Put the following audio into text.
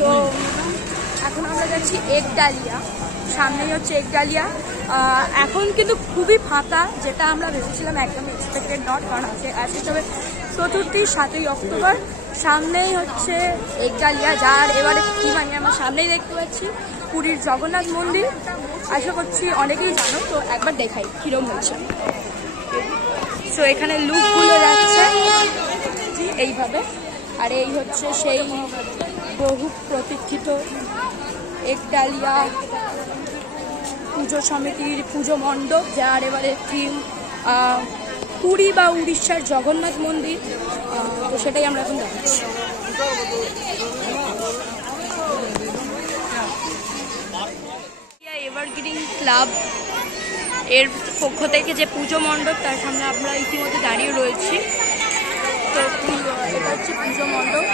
তো এখন আমরা যাচ্ছি একডালিয়া, সামনেই হচ্ছে একডালিয়া। এখন কিন্তু খুবই ফাঁকা, যেটা আমরা ভেবেছিলাম একদম এক্সপেক্টেড নট, কারণ আজ হিসাবে চতুর্থী 7ই অক্টোবর, সামনেই হচ্ছে একডালিয়া, যার এবারে কি মানে আমরা সামনেই দেখতে পাচ্ছি পুরীর জগন্নাথ মন্দির। আশা করছি অনেকেই জানো, তো একবার দেখাই কিরম হচ্ছে। সো এখানে লুকগুলো যাচ্ছে এইভাবে, আর এই হচ্ছে সেই বহু প্রতীক্ষিত একডালিয়া পুজো সমিতির পুজো মণ্ডপ, যার এবারে থিম পুরী বা উড়িষ্যার জগন্নাথ মন্দির। তো সেটাই আমরা এখন দেখাচ্ছি। এভারগ্রিন ক্লাব এর পক্ষ থেকে যে পুজো মণ্ডপ, তার সামনে আমরা ইতিমধ্যে দাঁড়িয়ে রয়েছি। তো এটা হচ্ছে পুজো মণ্ডপ।